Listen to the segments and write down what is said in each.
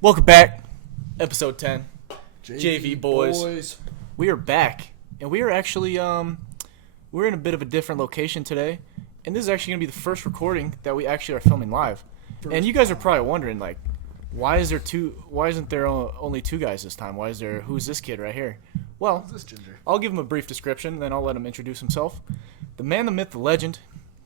Welcome back, episode 10, JV JV Boys. We are back, and we are actually we're in a bit of a different location today, and this is actually gonna be the first recording that we actually are filming live. And you guys are probably wondering, like, why isn't there only two guys this time? Who's this kid right here? Well, Who's this ginger? I'll give him a brief description, then I'll let him introduce himself. The man, the myth, the legend,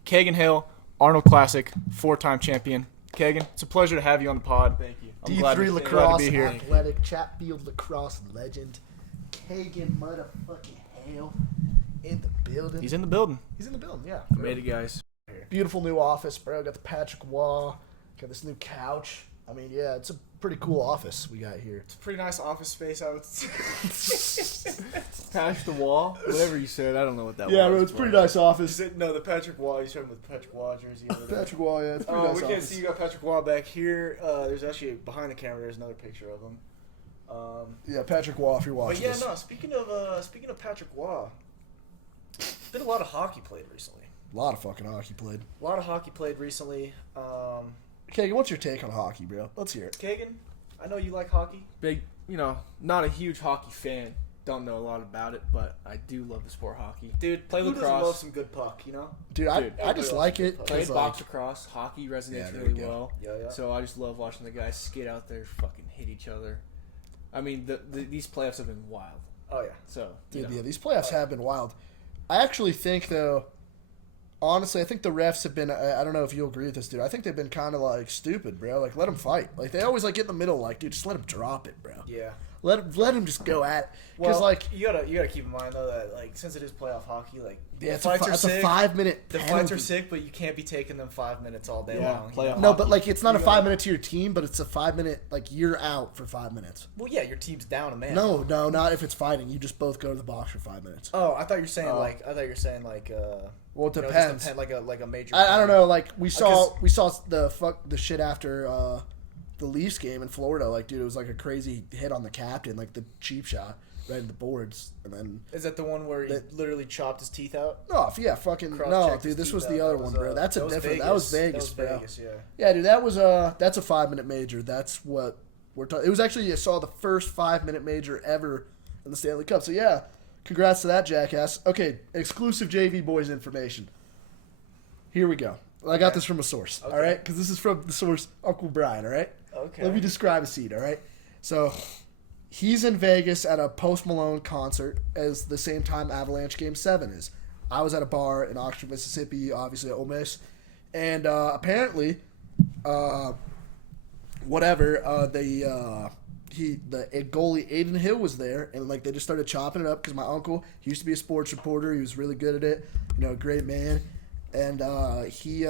Kagan Hill, Arnold Classic, 4-time champion. Kagan, it's a pleasure to have you on the pod. Thank you. I'm glad D3 to lacrosse be here. athletic, Chatfield lacrosse legend, Kagan motherfucking Hale in the building. He's in the building. He's in the building, yeah. I made it, guys. Beautiful new office, bro. Got the Patrick wall. Got this new couch. I mean, yeah, it's a pretty cool office we got here. It's a pretty nice office space, I would say. Patch the wall. Whatever you said, I don't know what that was. Yeah, bro, it's a pretty nice office. No, the Patrick Waugh. He's talking about the Patrick Waugh jersey over there. Patrick wall, yeah, it's pretty Oh, nice we can't office. see you got Patrick Waugh back here. There's actually behind the camera. There's another picture of him. Yeah, Patrick Wall, if you're But watching yeah, this. no. Speaking of Patrick Waugh, been a lot of hockey played recently. A lot of fucking hockey played. A lot of hockey played recently. Kagan, what's your take on hockey, bro? Let's hear it. Kagan, I know you like hockey. Big, not a huge hockey fan. Don't know a lot about it, but I do love the sport hockey. Dude, Play who doesn't lacrosse. love some good puck, you know? Dude, I just everybody like loves it. good Played 'cause, box like, lacrosse. Hockey resonates Yeah, there really we go. well. Yeah. So I just love watching the guys skate out there, fucking hit each other. I mean, these playoffs have been wild. Oh yeah. So, dude, yeah, these playoffs have been wild. I actually think, though, honestly, I think the refs have been, I don't know if you'll agree with this, dude. I think they've been kind of, like, stupid, bro. Like, let them fight. Like, they always, like, get in the middle, like, dude, just let them drop it, bro. Yeah. Let them just go at it. Because, Well, like, you gotta keep in mind though that like since it is playoff hockey, like yeah, the it's a, fights fi- are it's a sick. 5-minute The penalty. fights are sick, but you can't be taking them 5 minutes all day Yeah, long. you playoff know? No, hockey. but, like, it's not a You 5 gotta- minute to your team, but it's a 5-minute, like, you're out for 5 minutes. Well, yeah, your team's down a man. No, not if it's fighting. You just both go to the box for 5 minutes. Oh, I thought you were saying Oh. like I thought you were saying like Well, it you know, just depends. like a major. I don't know. Like we saw Because- the shit after the Leafs game in Florida. Like, dude, it was like a crazy hit on the captain, like the cheap shot right in the boards, and then Is that the one where he literally chopped his teeth out? fucking no, Cross-checked his dude. This teeth was the out. other That one, was, bro. That's a different. That was Vegas, bro. Vegas, yeah. Yeah, dude, that's a 5-minute major. That's what we're talking. It was actually I saw the first 5-minute major ever in the Stanley Cup. So yeah, congrats to that jackass. Okay, exclusive JV boys information. Here we go. I got this from a source. Okay. All right, because this is from the source Uncle Brian. All right. Okay. Let me describe a scene. All right. So he's in Vegas at a Post Malone concert as the same time Avalanche Game 7 is. I was at a bar in Oxford, Mississippi, obviously at Ole Miss, and apparently, the goalie Aiden Hill was there, and like they just started chopping it up because my uncle, he used to be a sports reporter, he was really good at it, a great man. And he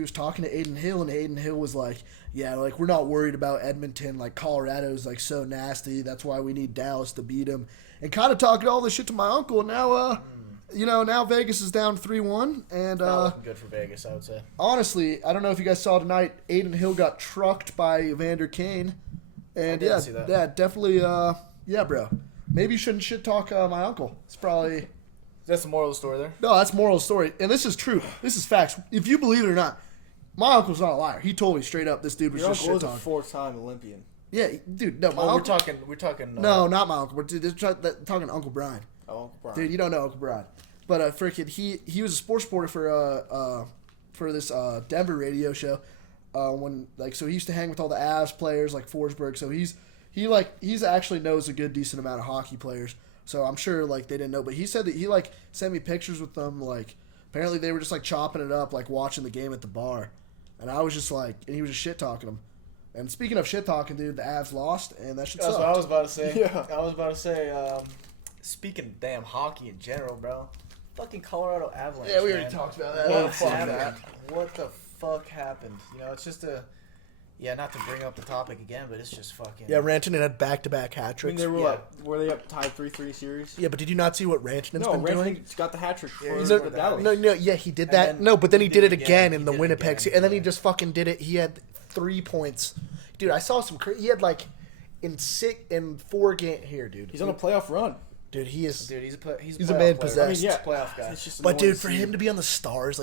was talking to Aiden Hill, and Aiden Hill was like, yeah, like, we're not worried about Edmonton. Like, Colorado's, like, so nasty. That's why we need Dallas to beat them. And kind of talking all this shit to my uncle. And now, now Vegas is down 3-1. And Not looking good for Vegas, I would say. honestly, I don't know if you guys saw tonight, Aiden Hill got trucked by Evander Kane. And, didn't see that. yeah, definitely, yeah, bro. Maybe you shouldn't shit-talk my uncle. It's probably... That's the moral of the story there. No, that's moral of the story. And this is true. This is facts. If you believe it or not, my uncle's not a liar. He told me straight up this dude was Your just uncle shit was a talking. 4-time Olympian. Yeah, dude, no, my Oh, uncle. we're talking. No, not my uncle. We're talking Uncle Brian. Oh, Uncle Brian. Dude, you don't know Uncle Brian. But freaking, he was a sports reporter for this Denver radio show. So he used to hang with all the Avs players like Forsberg. So he's actually knows a good decent amount of hockey players. So I'm sure like they didn't know, but he said that he like sent me pictures with them. Like apparently they were just like chopping it up, like watching the game at the bar, and I was just like, and he was just shit talking them. And speaking of shit talking, dude, the Avs lost, and that shit That's sucked. what I was about to say. Yeah. I was about to say. Speaking of damn hockey in general, bro. Fucking Colorado Avalanche. Yeah, we already man. talked about that. What Oh, fuck happened? that. What the fuck happened? It's just not to bring up the topic again, but it's just fucking. Yeah, Rantanen had back-to-back hat I mean, tricks. they were Yeah. were they up tied 3-3 series? Yeah, but did you not see what Rantanen's No, been doing? Rantanen got the hat trick for he's the with Dallas. No, yeah, he did And that. then No, but then he did it again He in the did it Winnipeg again, series, and then he yeah. just fucking did it. He had 3 points, dude. I saw some. He had like in 4 games here, dude. He's on a playoff run. Dude, he is. Dude, he's a He's playoff a man player. possessed. I mean, yeah, playoff guy. It's just But annoying dude, for see. him to be on the Stars,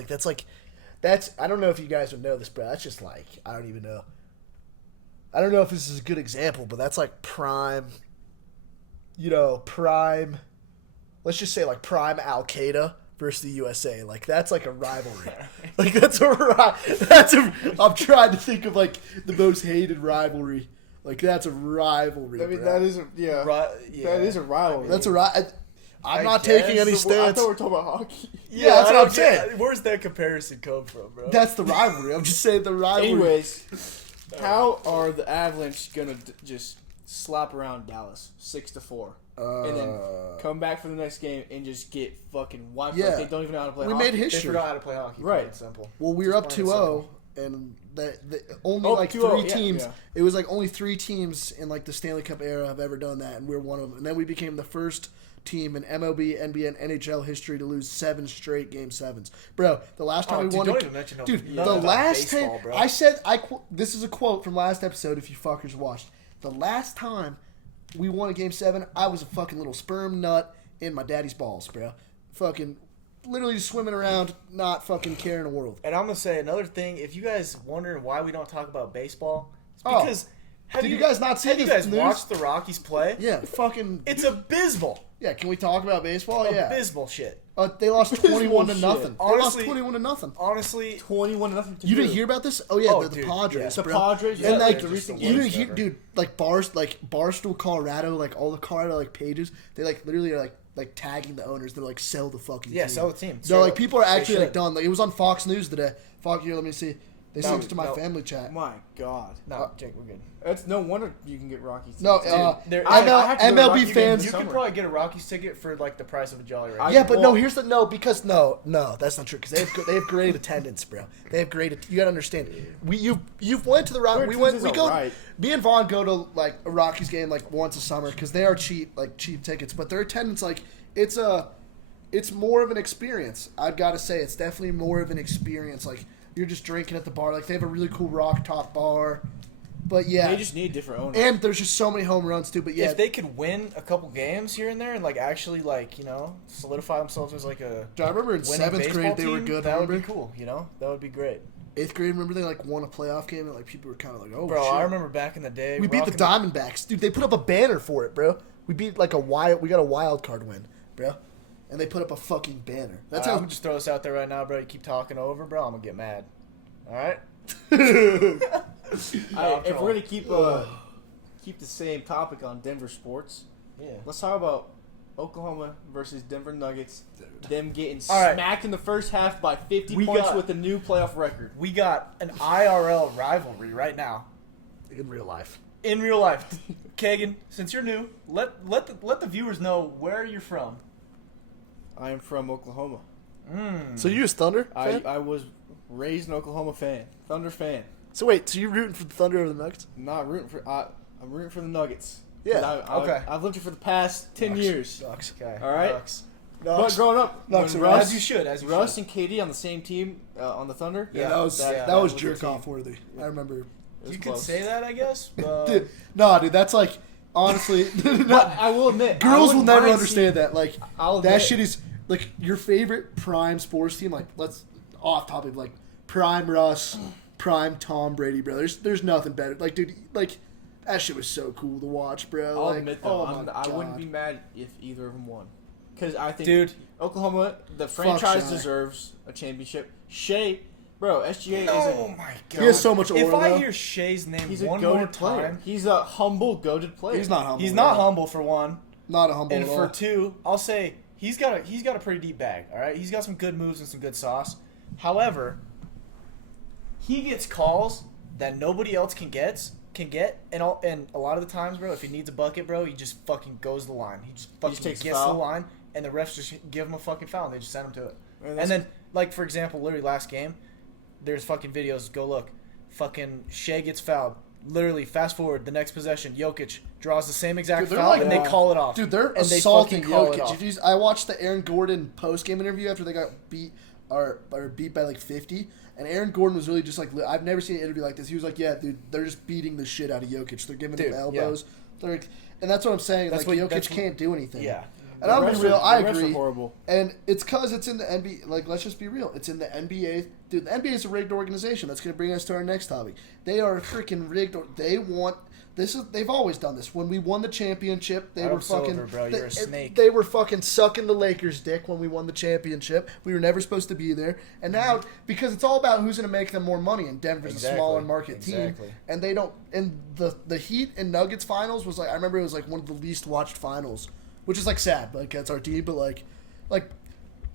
that's I don't know if you guys would know this, but that's just like I don't even know. I don't know if this is a good example, but that's like prime. Let's just say like prime Al Qaeda versus the USA. Like that's like a rivalry. Like I'm trying to think of like the most hated rivalry. Like that's a rivalry. I mean, bro. that is a that is a rivalry. That's a right. I'm I not guess. taking any I stance. thought we were talking about hockey. Yeah, that's I what I'm don't saying. get- Where's that comparison come from, bro? That's the rivalry. I'm just saying the rivalry. Anyways, how are the Avalanche gonna just slap around Dallas 6-4, and then come back for the next game and just get fucking wiped? Yeah. Like they don't even know how to play. We hockey. made They history. forgot how to play hockey. Right. Plain and simple. Well, we were up Plain and 2-0, and only Oh, like 2-0, three yeah, teams. yeah. It was like only 3 teams in like the Stanley Cup era have ever done that, and we're one of them. And then we became the first team in MLB, NBA, and NHL history to lose 7 straight Game 7s. Bro, the last time we dude, won, don't even mention dude, nothing the about last baseball, time bro. I said this is a quote from last episode. If you fuckers watched, the last time we won a Game 7, I was a fucking little sperm nut in my daddy's balls, bro. Fucking literally just swimming around, not fucking caring the world. And I'm gonna say another thing. If you guys wondering why we don't talk about baseball, it's Oh. because Did you guys not see have you this guys news? watched the Rockies play? Yeah, fucking. It's abysmal. Yeah, can we talk about baseball? Yeah. Abysmal shit. They lost 21 to shit. nothing. They Honestly- lost 21 to nothing. Honestly, 21-0. You didn't hear about this? Oh yeah, Oh, the dude, Padres. yeah. The bro. Padres, and yeah, like the recent you didn't games hear, ever. dude. Like Barstool, Colorado, like all the Colorado like pages, they like literally are like tagging the owners. They're like sell the fucking yeah, team. sell the team. So Straight like up. people are They actually like should. done. Like it was on Fox News today. Fox here, let me see. They No, sent it to my no. family chat. My God. No, Jake, we're good. It's no wonder you can get Rockies. No, tickets. there- ML, I have to go to MLB Rockies games fans. You summer. could probably get a Rockies ticket for like the price of a Jolly Rancher. Yeah, but well- no. Here's the because no, that's not true. Because they have great attendance, bro. They have great. You gotta understand. You've went to the Rock. Their We went. attendance We is go. alright. Me and Vaughn go to like a Rockies game like once a summer because they are cheap tickets. But their attendance it's more of an experience. I've got to say it's definitely more of an experience. Like you're just drinking at the bar. Like they have a really cool rock top bar. But yeah, They just need different owners. and there's just so many home runs too. But yeah, If they could win a couple games here and there and like actually like solidify themselves as like a I remember in winning 7th baseball grade they were team, good. That would Remember be cool. That would be great. 8th grade? Remember they like won a playoff game and like people were kind of like, oh Bro, shit. I remember back in the day. We beat the rocking Diamondbacks, dude. They put up a banner for it, bro. We beat like we got a wild card win, bro. And they put up a fucking banner. That's I'm how. gonna just throw this out there right now, bro. You keep talking over, bro. I'm gonna get mad. All right. If we're gonna keep the same topic on Denver sports, Yeah. let's talk about Oklahoma versus Denver Nuggets. Them getting All right. smacked in the first half by 50 We points got- with a new playoff record. We got an IRL rivalry right now In real life. in real life. Kagan, since you're new, let the viewers know where you're from. I am from Oklahoma. So you was Thunder I fan? I was raised an Oklahoma fan, Thunder fan. So wait, so you rooting for the Thunder over the Nuggets? Not rooting for. I'm rooting for the Nuggets. Yeah, okay. I've lived here for the past 10 years. Nuggets. Okay. All right. Nucks. But growing up, Nuggets when are Russ, As you should. As you Russ should. and KD on the same team on the Thunder. Yeah, that was that that was was a jerk team. off worthy. I remember. It was You could close. say that, I guess. But Dude, that's like honestly. But I will admit, I Girls will wouldn't never mind understand that. Like I'll that admit- shit is like your favorite prime sports team. Like let's off topic. Like prime Russ, prime Tom Brady, bro. There's nothing better. Like dude, like that shit was so cool to watch, bro. I'll like, admit though, oh my I wouldn't God. be mad if either of them won, because I think Dude. Oklahoma, the franchise Shai. deserves a championship. Shea, bro, SGA is oh a my god. He has so much If aura, I though. hear Shea's name he's a one more goaded player. time, He's a humble, goaded player. He's not humble. he's at not all. humble for one, Not a humble and at for all. two, I'll say he's got a pretty deep bag. All right, he's got some good moves and some good sauce. However, he gets calls that nobody else can get, and a lot of the times, bro, if he needs a bucket, bro, he just fucking goes to the line. He just fucking takes a gets to foul. the line, and the refs just give him a fucking foul, and they just send him to it. And And then, like for example, literally last game, there's fucking videos. Go look, fucking Shea gets fouled. Literally, fast forward the next possession, Jokic draws the same exact Dude, they're foul, like- and they call it off. Dude, they're and they assaulting fucking call it Jokic. off. If you, I watched the Aaron Gordon post game interview after they got beat or beat by like 50, and Aaron Gordon was really just like, I've never seen an interview like this. He was like, yeah, dude, they're just beating the shit out of Jokic. They're giving him Dude, elbows. And that's what I'm saying. That's like what- Jokic that's can't do anything. Yeah. And I'm gonna be real, I agree. Horrible. And it's because it's in the NBA. Like, let's just be real. It's in the NBA. Dude, the NBA is a rigged organization. That's going to bring us to our next topic. They are freaking rigged. They want this. They've always done this. When we won the championship, they Adam were fucking. Silver, bro, you're a snake. They were fucking sucking the Lakers' dick when we won the championship. We were never supposed to be there. And now, because it's all about who's going to make them more money, and Denver's a smaller market team, and they don't. And the Heat and Nuggets finals was like, I remember it was like one of the least watched finals. Which is, like, sad. Like, that's our team. But, like,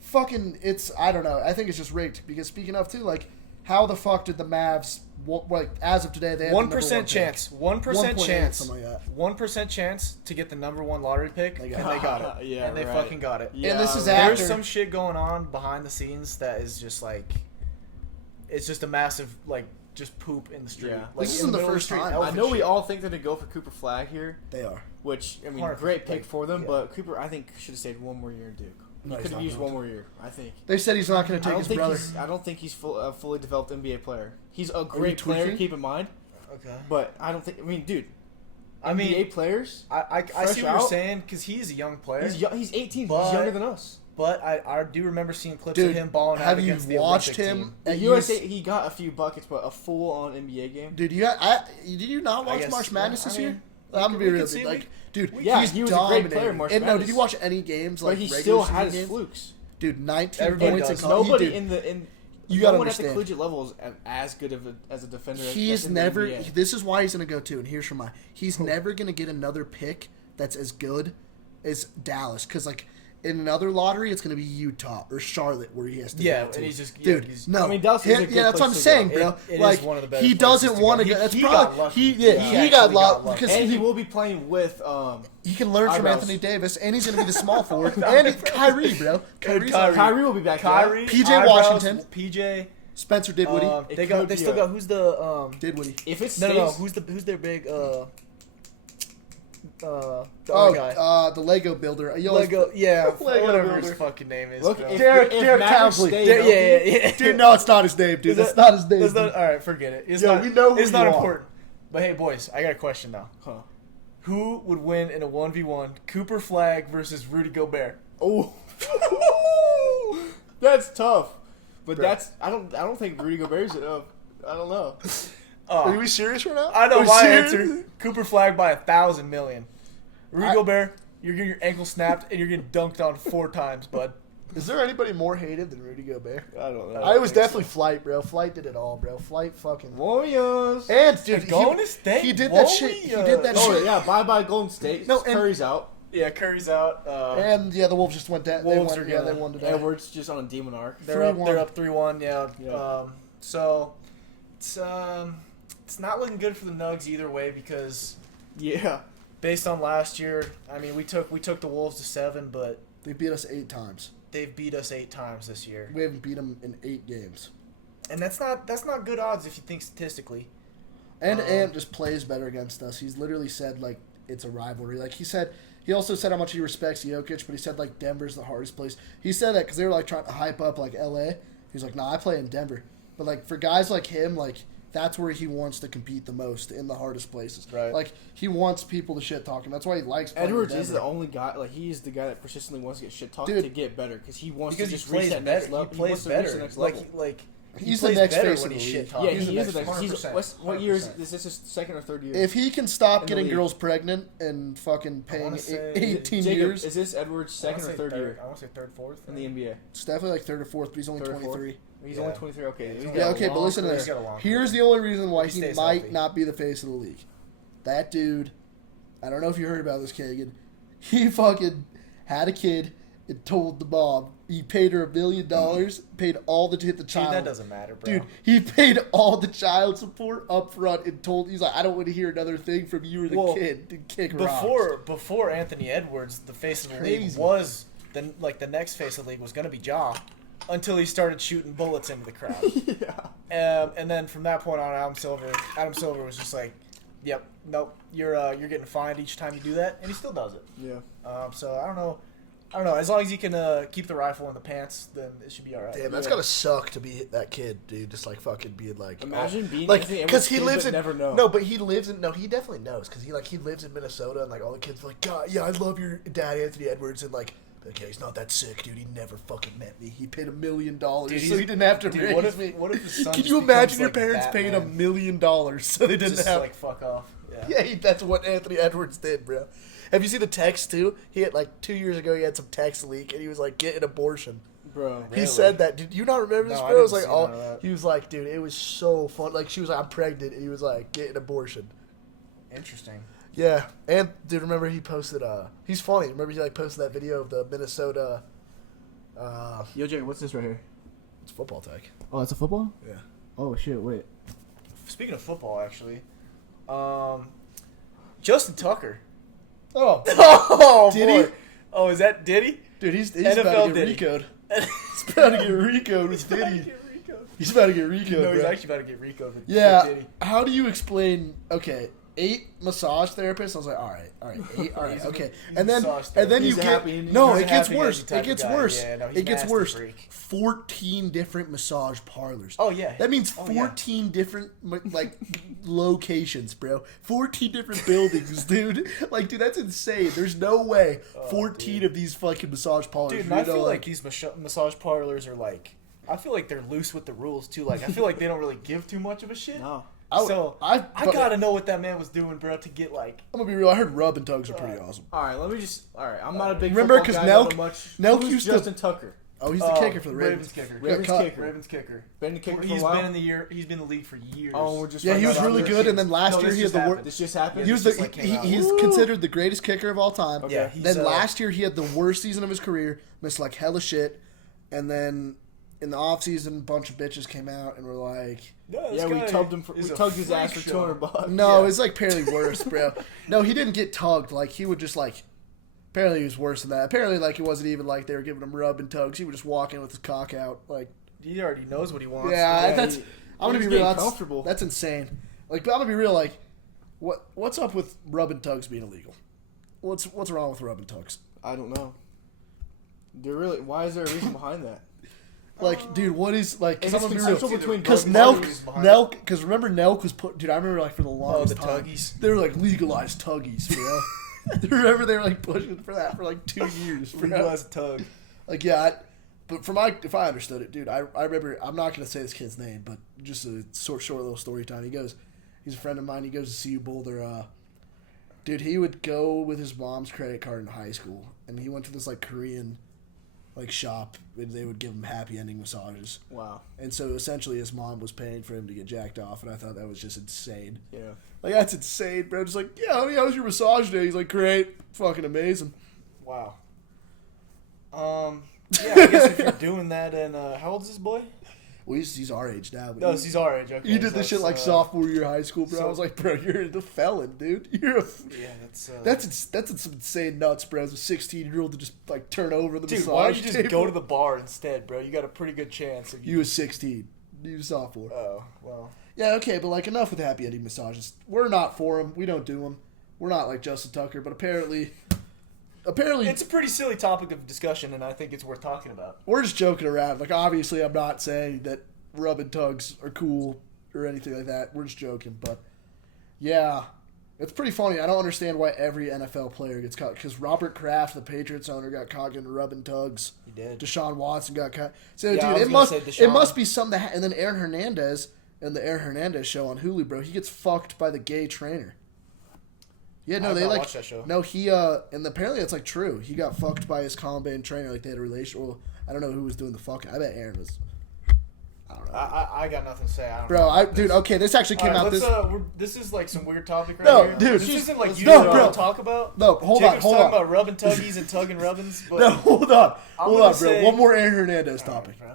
fucking, it's, I don't know. I think it's just rigged. Because, speaking of, too, like, how the fuck did the Mavs, like, as of today, they have 1% chance. 1% chance. Something like that. 1% chance to get the number 1 lottery pick, and they got it. Yeah, and they right. fucking got it. Yeah, and this is There's after. some shit going on behind the scenes that is just, like, it's just a massive, like, just poop in the street. Yeah. Like, This in isn't the middle of first street, time. I know we all think that they go for Cooper Flag here, They are. which, I mean, 100%, great pick for them, yeah. but Cooper, I think, should have stayed one more year in Duke. No, He he's could have not used going one more year, I think. They said he's not going to take his brother. I don't think he's a fully developed NBA player. He's a great player, tweaking? keep in mind, Okay. but I don't think, I mean, dude, I mean, NBA players, I see fresh what you're out. saying, because he's a young player. he's young, he's 18, But- he's younger than us. But I do remember seeing clips Dude, of him balling out have you against the watched Olympic him? team. The at USA, he got a few buckets, but a full-on NBA game. Dude, did you not watch guess, March Madness yeah, this I year? mean, I'm gonna we be could real, see- dude. Like, dude, Yeah, he's he was a great dominating. player, March And no, did Madness. you watch any games? But Like, he regular still season had his games? flukes. Dude, 19 Everybody points does. in Nobody dude, no you gotta one at the understand. collegiate level is as good as a defender. He's as in the never. NBA. This is why he's gonna go too, and here's from my. He's never gonna get another pick that's as good as Dallas, because like in another lottery, it's gonna be Utah or Charlotte where he has to. Yeah, go to. and he's just dude. he's, No, I mean, Dallas is a good yeah, that's what I'm place to saying, go. bro. It is like one of the better he places doesn't to want to go. go. That's He probably got lucky. he. Yeah, Yeah, he he actually got got lucky lucky. because And he will be playing with he can learn from eyebrows. Anthony Davis, and he's gonna be the small forward, and it's Kyrie, bro. Kyrie's Kyrie will be back. Kyrie, PJ eyebrows, Washington. PJ. Spencer Dinwiddie. It They could they be still a- got who's the Dinwiddie. If it no stays, no no who's their big the Oh, other guy. the Lego builder. You always- Lego yeah Lego whatever builder. his fucking name is. look, bro. if, Derek Mavericks Townsley. stay Yeah, healthy- yeah. Dude, no, it's not his name, dude. That's not his name. That's not, all right, forget it. It's Yo, not, we know who it's not you are. important. But hey, boys, I got a question though. Huh. Who would win in a 1v1? Cooper Flag versus Rudy Gobert. Oh, that's tough. But Bro. that's I don't think Rudy Gobert's enough. I don't know. Are we serious right now? I know Are we my serious? answer. Cooper Flag by 1,000 million. Rudy I- Gobert, you're getting your ankle snapped and you're getting dunked on 4 times, bud. Is there anybody more hated than Rudy Gobert? I don't know. I was definitely Flight, bro. Flight did it all, bro. Flight fucking. Warriors. And dude, Golden State he did that shit. He did that Oh shit. yeah, bye Golden State. No, and- Curry's out. Yeah, Curry's out. And yeah, the Wolves just went down. Wolves they won, are yeah, gonna- they won today. Edwards just on a demon arc. They're up 3-1. 3-1, yeah. Yeah. So it's not looking good for the Nugs either way because Yeah. based on last year, I mean we took the Wolves to 7, but They beat us 8 times. they've beat us 8 times this year. We haven't beat them in 8 games. And that's not good odds if you think statistically. And Ant just plays better against us. He's literally said like it's a rivalry. Like he also said how much he respects Jokic, but he said like Denver's the hardest place. He said that because they were like trying to hype up like LA. He's like, nah, I play in Denver. But like for guys like him, like that's where he wants to compete the most in the hardest places. Right. Like he wants people to shit talk him. That's why he likes playing Edwards in is Denver. the only guy. Like he's the guy that persistently wants to get shit talked Dude. to get better because he wants Because to he just reach plays that better. next level. He plays wants to reach better. the next level. Like he He's the plays next better face when of the he's league. shit talking. Yeah, He's the he is next the next. He's 100%. what year is 100%. this? Is his second or third year? If he can stop In the getting league. girls pregnant and fucking paying wanna say- 18 Jacob, years, is this Edwards' second or third year I want to say third, fourth in the NBA? it's definitely like 3rd or 4th, but he's only Third or fourth? 23. He's Yeah. only 23. Okay. He's got Yeah, a okay, but long listen to career. this. He's got a long Here's career. the only reason why He he stays might healthy. not be the face of the league. That dude, I don't know if you heard about this, Kagan. He fucking had a kid and told the mom he paid her $1 million, paid all the to hit the Dude, child. that doesn't matter, bro. Dude, he paid all the child support up front and told he's like, I don't want to hear another thing from you or the Well, kid to kick rocks. Before Anthony Edwards, the face of the league Crazy. was the next face of the league was going to be Ja, until he started shooting bullets into the crowd. Yeah. And then from that point on, Adam Silver was just like, "Yep, nope, you're getting fined each time you do that," and he still does it. Yeah. So I don't know I don't know. As long as you can keep the rifle in the pants, then it should be all right. Damn, that's gotta suck to be that kid, dude. Just like fucking being like, Imagine being like Anthony because Edwards' he kid, lives but in never know. no, but he lives in no, he definitely knows because he lives in Minnesota and like all the kids are like, God, yeah, I love your dad, Anthony Edwards, and like, okay, he's not that sick, dude. He never fucking met me. He paid $1 million, so he didn't have to raise what if me. what if his son Can just you becomes, imagine your like, parents Batman? paid $1 million so they didn't Just have? like fuck off. Yeah. Yeah, that's what Anthony Edwards did, bro. Have you seen the text too? He had like 2 years ago. He had some text leak, and he was like, "Get an abortion." Bro. He said that. Did you not remember this, No, I bro? It was didn't like, see none of that. he was like, dude, it was so fun. Like she was like, "I'm pregnant," and he was like, "Get an abortion." Interesting. Yeah, and dude, remember he posted? He's funny. Remember he like posted that video of the Minnesota. Yo, Jay, what's this right here? It's football tag. Oh, that's a football? Yeah. Oh, shit, wait. Speaking of football, actually, Justin Tucker. Oh, Oh, Did boy. he? Oh, is that Diddy? dude, he's NFL about to get Diddy. Rico'd. He's about to get Rico'd with Diddy. He's about to get Rico'd, No, he's bro. actually about to get Rico with Yeah. Diddy. How do you explain? Okay, 8 massage therapists. I was like, all right, 8, all right, He's a- okay. he's And a then massage and then you He's a get happy- no. he's It a gets happy worse. Andy type It gets of guy. worse. Yeah, no, he's It gets nasty worse. freak. 14 different massage parlors. Oh, yeah. That means Oh, yeah. 14 different like locations, bro. 14 different buildings, dude. Like, dude, that's insane. There's no way 14 of these fucking massage parlors. Dude, and you I know, feel like these massage parlors are like, I feel like they're loose with the rules too. Like, I feel like they don't really give too much of a shit. No. So I gotta know what that man was doing, bro, to get like. I'm gonna be real. I heard rub and tugs are pretty awesome. All right, let me just. All right, I'm not a big Remember, football 'cause guy, Nelk- not much. Nelk Who's used to- Justin Tucker. Oh, he's the kicker for the Ravens. kicker. Got Ravens cut. kicker. Ravens kicker. Been the kicker for He's a while. been in the year. He's been in the league for years. Oh, we're just. Yeah, he finding was out really about good, this. and then last No, year this he had just the happened. worst. This just happened. He was just, the like, came out. he's Woo! considered the greatest kicker of all time. Okay. Yeah, he's, Then last year he had the worst season of his career, missed like hella shit, and then in the offseason a bunch of bitches came out and were like, No, this Yeah, we guy tugged him. We is a tugged his ass freak for show. $200. no, Yeah. it's like apparently worse, bro. No, he didn't get tugged. Like he would just like. Apparently he was worse than that. Apparently like it wasn't even like they were giving him rub and tugs. He would just walk in with his cock out. Like He already knows what he wants. yeah, that's. he- I'm gonna he's be real. getting That's, comfortable. that's insane. Like but I'm gonna be real. Like what's up with rub and tugs being illegal? What's wrong with rub and tugs? I don't know. Why is there a reason behind that? Like, dude, what is like? Is Because it I'm gonna be consensual real. between Because both Nelk, parties? because remember Nelk was put. Dude, I remember like for the longest the time, tuggies. they were like legalized tuggies, bro. Remember they were like pushing for that for like 2 years, bro. Legalized tug. Like yeah, but from if I understood it, dude, I remember. I'm not gonna say this kid's name, but just a short little story time. He's a friend of mine. He goes to CU Boulder. Dude, he would go with his mom's credit card in high school, and he went to this like Korean, like shop, and they would give him happy ending massages. Wow. And so essentially his mom was paying for him to get jacked off, and I thought that was just insane. Yeah. Like, that's insane, bro. Just like, yeah, honey, how was your massage day? He's like, great. Fucking amazing. Wow. Yeah, I guess if you're doing that, and how old is this boy? Well, he's our age now. But No, he's our age. Okay, he did so this shit it's, like sophomore year of high school, bro. I so- was like, bro, you're the felon, dude. You're a... Yeah, that's. That's some insane nuts, bro. As a 16-year-old to just, like, turn over the Dude, massage why don't you just table. go to the bar instead, bro? You got a pretty good chance. If You was 16. You was sophomore. Oh well. Yeah, okay, but like enough with happy ending massages. We're not for them. We don't do them. We're not like Justin Tucker, but apparently It's a pretty silly topic of discussion, and I think it's worth talking about. we're just joking around. Like obviously, I'm not saying that rub and tugs are cool or anything like that. We're just joking, but yeah, it's pretty funny. I don't understand why every NFL player gets caught because Robert Kraft, the Patriots owner, got caught getting rub and tugs. He did. Deshaun Watson got caught. So Yeah, I was dude, gonna say it Deshaun. must be something. And then Aaron Hernandez and the Aaron Hernandez show on Hulu, bro. He gets fucked by the gay trainer. Yeah, no, I they have not like watched that show. no. He and apparently it's like true. He got fucked by his Columbine trainer. Like they had a relation. Well, I don't know who was doing the fucking. I bet Aaron was. I don't know, I got nothing to say. I don't bro. know. Dude. Okay, this actually came out. Let's, This this is like some weird topic right No, here. dude. This isn't like you No, don't bro. want to talk about. No, hold Jacob's on. talking about rubbing tuggies and tugging rubbins. But No, hold on, hold gonna on, bro. say- One more Aaron Hernandez All right, topic. bro.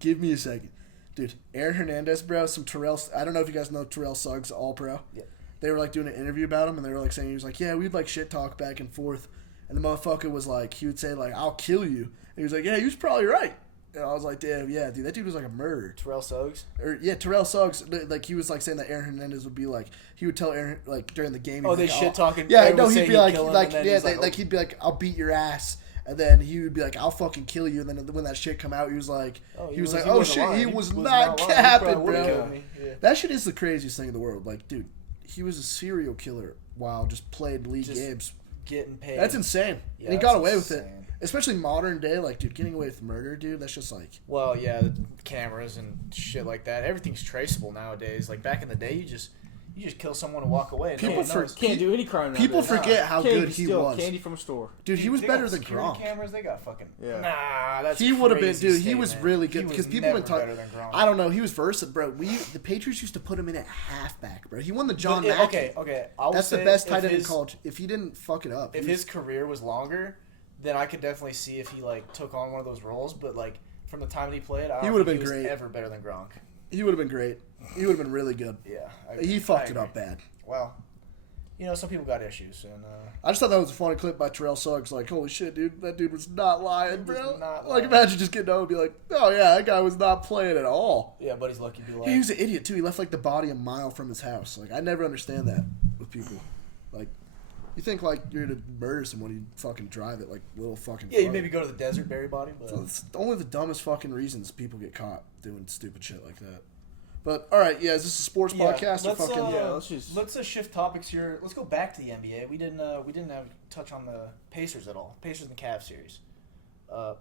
Give me a second, dude. Aaron Hernandez, bro. Some Terrell. I don't know if you guys know Terrell Suggs, All Pro. Yeah. They were like doing an interview about him, and they were like saying he was like, yeah, we'd like shit talk back and forth, and the motherfucker was like, he would say like, I'll kill you, and he was like, yeah, he was probably right, and I was like, damn, yeah, dude, that dude was like a murderer. Terrell Suggs. Or yeah, Terrell Suggs, like he was like saying that Aaron Hernandez would be like, he would tell Aaron like during the game. Oh, he'd be they like, shit talking. Yeah, they no, would say he'd be like, kill him, like and then yeah, he's like, like he'd be like, I'll beat your ass. And then he would be like, "I'll fucking kill you." And then when that shit come out, he was like, "Oh wasn't shit, lying. he was not lying. He capping, probably would've bro." killed me. Yeah. That shit is the craziest thing in the world. Like, dude, he was a serial killer while just playing league Just games. Getting paid. That's insane. Yeah, And he got that's away with it. insane. Especially modern day, like, dude, getting away with murder, dude, that's just like... Well, yeah, the cameras and shit like that. Everything's traceable nowadays. Like back in the day, you just kill someone and walk away. And People no one knows. Can't do any crime. People nowadays. forget how Can't good even he steal was. Candy from a store. Dude, he was They better got than security Gronk. cameras. They got fucking. Yeah. Nah, that's He would have been, crazy dude. He was statement. really good He because was people never been talking. better than Gronk. I don't know. He was versatile, bro. The Patriots used to put him in at halfback, bro. He won the John But Mackey. okay. I will That's the say best if tight end in his- college. If he didn't fuck it up, If he was- his career was longer, then I could definitely see if he like took on one of those roles. But like from the time that he played, I don't would've think been he was great. ever better than Gronk. he would have been great. He would have been really good. Yeah, He fucked I it up agree. bad. Well, some people got issues, and I just thought that was a funny clip by Terrell Suggs. Like, holy shit, dude, that dude was not lying, was bro. not Like, lying. imagine just getting home and be like, oh yeah, that guy was not playing at all. yeah, but he's lucky to be alive. He was an idiot too. He left like the body a mile from his house. Like, I never understand that with people. Like, you think like you're gonna murder someone, you fucking drive it like little fucking. Yeah, you fuck. maybe go to the desert, bury body, but So it's only the dumbest fucking reasons people get caught doing stupid shit like that. But all right, yeah, is this a sports podcast or let's, fucking? Yeah, let's just- shift topics here. Let's go back to the NBA. We didn't have touch on the Pacers at all. Pacers and the Cavs series.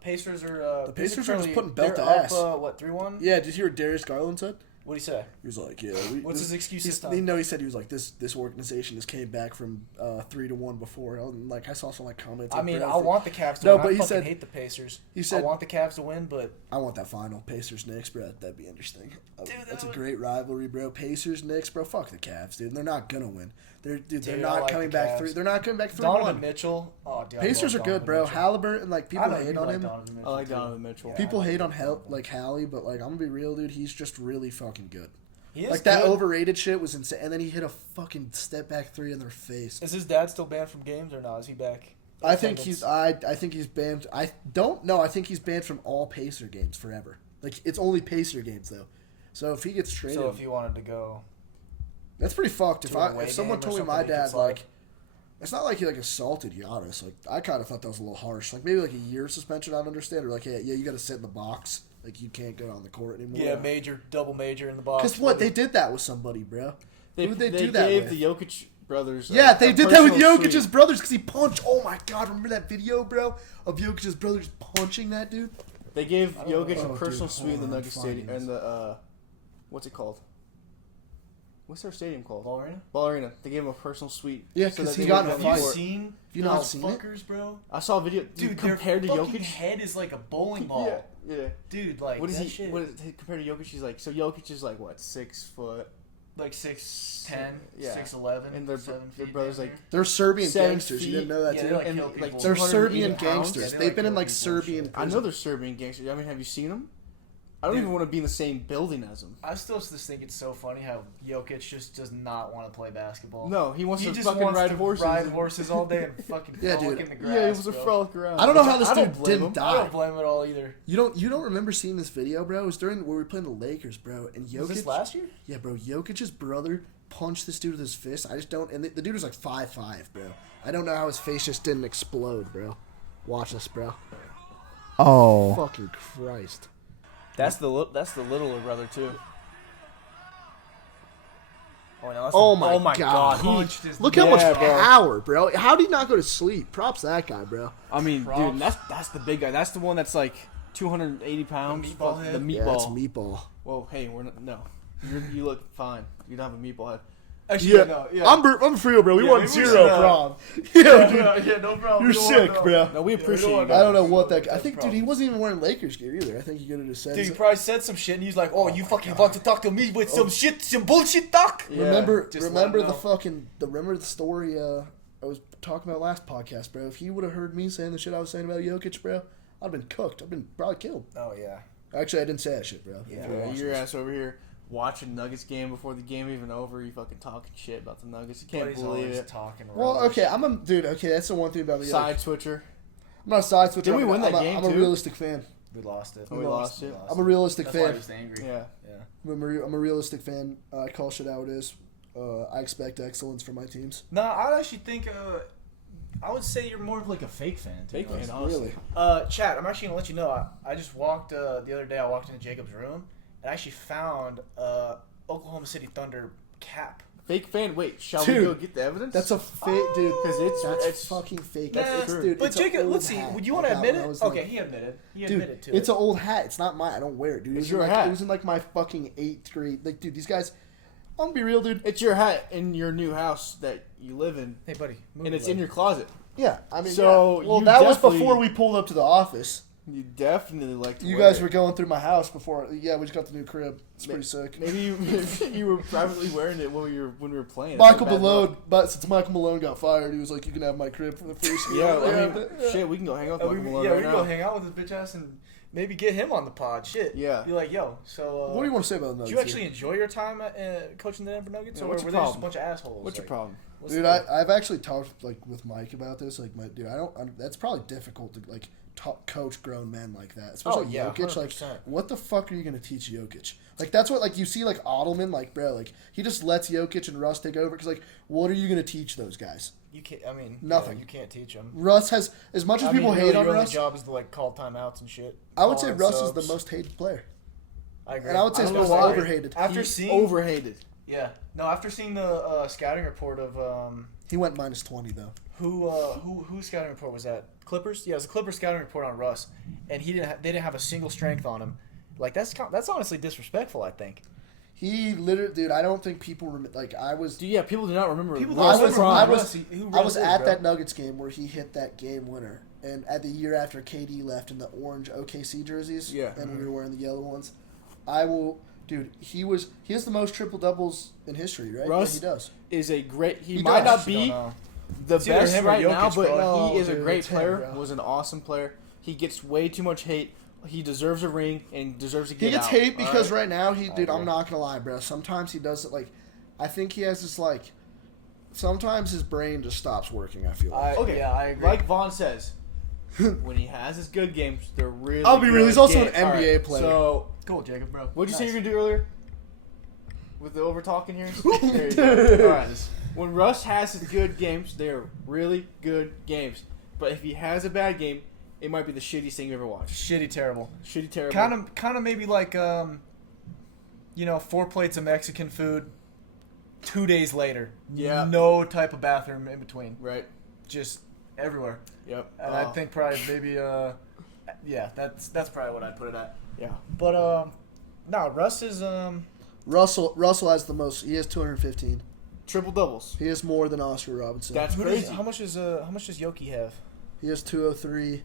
Pacers are The Pacers are just currently- putting belt they're to up, ass. What 3-1? Yeah, did you hear what Darius Garland said? What do you say? He was like, "Yeah." What's his excuse he's- this time? No, he said he was like, "This organization just came back from 3-1 before." And like I saw some like comments. I like, mean, bro, I want the Cavs to No, win. but I he fucking said- hate the Pacers. he said- I want the Cavs to win, but I want that final Pacers Knicks, bro. That'd be interesting. that That's a would- great rivalry, bro. Pacers Knicks, bro. Fuck the Cavs, dude. They're not gonna win. They're Dude, I not like coming the back Cavs. three. They're not coming back 3-1. Donovan Mitchell. Oh, dude, I Pacers are love good, Donovan bro. Mitchell. Halliburton, like people I know hate you on like him. Donovan I Mitchell, like too. Donovan Mitchell. People hate on like Hallie, but like I'm gonna be real, dude. He's just really fucking good. He is Like that good. overrated shit was insane, and then he hit a fucking step back three in their face. Is his dad still banned from games or not? Is he back? I think he's I think he's banned. I don't know. I think he's banned from all Pacer games forever. Like it's only Pacer games though. So if he gets traded, So if he wanted to go, that's pretty fucked. to an away If someone game or told me my something, he could dad slide. like, it's not like he like assaulted Giannis. Like I kind of thought that was a little harsh. Like maybe like a year suspension, I'd understand. Or like yeah, you got to sit in the box. Like you can't go on the court anymore. yeah, double major in the box. Because what they did that with somebody, bro. Who would they do that gave with? the Jokic brothers. Yeah, they did that with personal Jokic's suite. brothers because he punched. Oh my god, remember that video, bro, of Jokic's brothers punching that dude? They gave Jokic Oh, a personal dude, suite in the hold on, Nuggets I'm Stadium finding and the what's it called? What's their stadium called? Ball Arena? Ball Arena. They gave him a personal suite. Yeah, so 'cause that he they got in wouldn't a have fight. court. seen Have you not those seen it? fuckers, bro? I saw a video. Dude, compared to their fucking Jokic. head is like a bowling ball. Yeah, yeah. Dude, like What is that he? shit. What is compared to Jokic? He's like so. Jokic is like what 6 foot, Like 6'10", Yeah. 6'11", and their 7 their feet brother's down like there. They're Serbian 7 gangsters. You didn't feet. know that Yeah, too? they like and kill like people. They're 280 Serbian pounds. gangsters. Yeah, they They've like been in kill like people and Serbian. shit. I know prison. they're Serbian gangsters. I mean, have you seen them? I don't Dude. even want to be in the same building as them. I still just think it's so funny how Jokic just does not want to play basketball. No, he wants He to just fucking wants ride to horses. ride horses all day and fucking Yeah, frolic dude. in the grass. Yeah, he was a bro. frolic around. I don't know how Which this I don't dude blame didn't him. I die. don't blame him at all either. You don't remember seeing this video, bro? It was during when we were playing the Lakers, bro. And Jokic. Was this last year? Yeah, bro. Jokic's brother punched this dude with his fist. I just don't. And the dude was like 5'5", bro. I don't know how his face just didn't explode, bro. Watch this, bro. Oh, Fucking Christ. that's the littler brother too. Oh, no, Oh my god. Punched his Look how Yeah, much bro. power, bro. How did he not go to sleep? Props to that guy, bro. I mean, Props. dude, that's the big guy. That's the one that's like 280 pounds. The meatball The head? Yeah, meatball. it's meatball. Well, hey, we're not, no. You look fine. You don't have a meatball head. Actually, Yeah, no, yeah. I'm for real, bro. We Yeah, won maybe we 0 should, prom. Yeah, dude. yeah, no problem. You're sick, bro. No, we appreciate we you don't guys. I don't know what that. I That's think, the dude, he problem. wasn't even wearing Lakers gear either. I think he could have just said. Dude, he probably said some shit and he's like, "Oh, you my fucking God. want to talk to me with some shit, some bullshit talk?" Yeah. remember just remember let him the know. remember the story I was talking about last podcast, bro. If he would have heard me saying the shit I was saying about Jokic, bro, I'd have been cooked. I've been probably killed. Oh yeah. Actually, I didn't say that shit, bro. Yeah. If you Yeah, watch your this. ass over here watching Nuggets game before the game even over. You fucking talking shit about the Nuggets. You But can't he's believe always it. talking. Well, rubbish. okay, I'm a dude. Okay, that's the one thing about me. Side switcher. I'm not a side switcher. Didn't we win that game, I'm a too? realistic fan. We lost it. We lost it. I'm a realistic That's why he fan. was angry. Yeah. Yeah. I'm a realistic fan. I call shit how it is. I expect excellence from my teams. No, I actually think I would say you're more of like a fake fan. To be Fake fan, honest. honestly. Really? Chat, I'm actually gonna let you know. I just walked the other day. I walked into Jacob's room and I actually found Oklahoma City Thunder cap. Fake fan. Wait, shall Dude, we go get the evidence? That's a fake, dude. because That's it's fucking fake. Nah, It's, dude, but it's a Jacob, old let's see. hat. Would you want to I got admit when I it? was, Okay, like- he admitted. He Dude, admitted to it's it. an old hat. It's not mine. I don't wear it, dude. It's It your was in, like, hat. It was in like my fucking 8th grade. Like, dude, these guys. I'm gonna be real, dude. It's your hat in your new house that you live in, Hey, buddy, move and it's away. in your closet. Yeah, I mean, So, yeah. Well, you that was definitely- before we pulled up to the office. You definitely like to. You wear guys it. were going through my house before. Yeah, we just got the new crib. It's pretty sick. Maybe you were privately wearing it when we were playing. Michael That's a bad luck. Malone, but since Michael Malone got fired, he was like, "You can have my crib for the first year." Yeah, I mean, Yeah. shit, we can go hang out with Michael Malone yeah, right we can now. go hang out with his bitch ass and maybe get him on the pod. Shit. Yeah. Be like, yo. So. What do you want to say about the Did Nuggets? you actually enjoy your time coaching the Denver Nuggets, Yeah, or what's were your they just a problem? bunch of assholes? What's your Like, problem? what's Dude, the- I've actually talked like with Mike about this. Like, dude, that's probably difficult to like coach grown men like that, especially yeah, Jokic. Like, 100%. what the fuck are you gonna teach Jokic? Like, that's what like you see like Ottoman, like bro, like he just lets Jokic and Russ take over because like, what are you gonna teach those guys? You can't. I mean, Nothing. You can't teach them. Russ has as much as people hate on your only Russ. job is to like call timeouts and shit. I would say call in Russ is subs. the most hated player, I agree. and I would say I he's don't most know why. overhated. After He's seeing overhated. Yeah. No, after seeing the scouting report of He went -20 though. whose scouting report was that? Clippers? Yeah, it was a Clippers scouting report on Russ, and they didn't have a single strength on him. Like that's honestly disrespectful. I think. He literally, dude. I don't think people like I was. Yeah, people do not remember. People Russ don't I remember was, Cross. I Russ. was, Who I Russ was is, at bro. that Nuggets game where he hit that game winner, and at the year after KD left in the orange OKC jerseys, Yeah. and we were wearing the yellow ones. Dude. He has the most triple doubles in history, right? Russ Yeah, he does. is a great. He He might does. not be Don't know. the It's either best him or right now, Jokic, but bro. he is a Dude, great it's him, player. bro. Was an awesome player. He gets way too much hate. He deserves a ring and deserves to get He gets out. hate All because right? right now dude, agree. I'm not gonna lie, bro. Sometimes he does it like, I think he has this like, sometimes his brain just stops working. I feel like. Okay, Yeah, I agree. Like Vaughn says, when he has his good games, they're really. I'll be real, good he's also games. an All NBA right, player. So, Cool, Jacob, bro. what'd you say Nice. you're gonna do earlier? With the over talking here. There you go. All right. When Russ has his good games, they're really good games. But if he has a bad game, it might be the shittiest thing you've ever watched. Shitty, terrible. Shitty, terrible. Kind of maybe like 4 plates of Mexican food, 2 days later. Yeah. No type of bathroom in between. Right. Just everywhere. Yep. And I think probably maybe yeah, that's probably what I'd put it at. Yeah. But no, Russ is Russell has the most. He has 215. Triple doubles. He has more than Oscar Robertson. That's who crazy. does, how much does Yoki have? He has 203.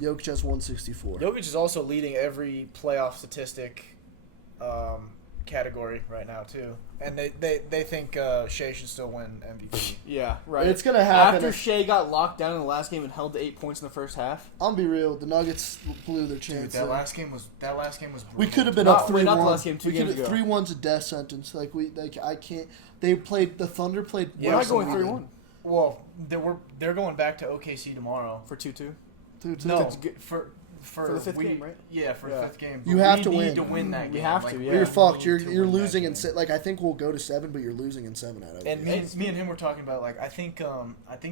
Jokic has 164. Jokic is also leading every playoff statistic category right now too, and they think Shea should still win MVP. Yeah, right. It's gonna happen. After Shea got locked down in the last game and held to 8 points in the first half. I'll be real. The Nuggets blew their Dude, chance. that last game was brutal. We could have been Not- up wait, 3-1. not the last game, 2 we games could have ago. 3-1's a death sentence. I can't. They played the Thunder played. Yeah, We're worse not going than we 3-1 did. Well, they're going back to OKC tomorrow. for 2-2. Dude, No, It's good. for the fifth game, right? Yeah, for Yeah. the fifth game. You But have we to need win. to win that game. We have to, Like, yeah. You're we fucked. need to You're win that losing in game. I think we'll go to 7, but you're losing in 7 out of it. And me and him were talking about like I think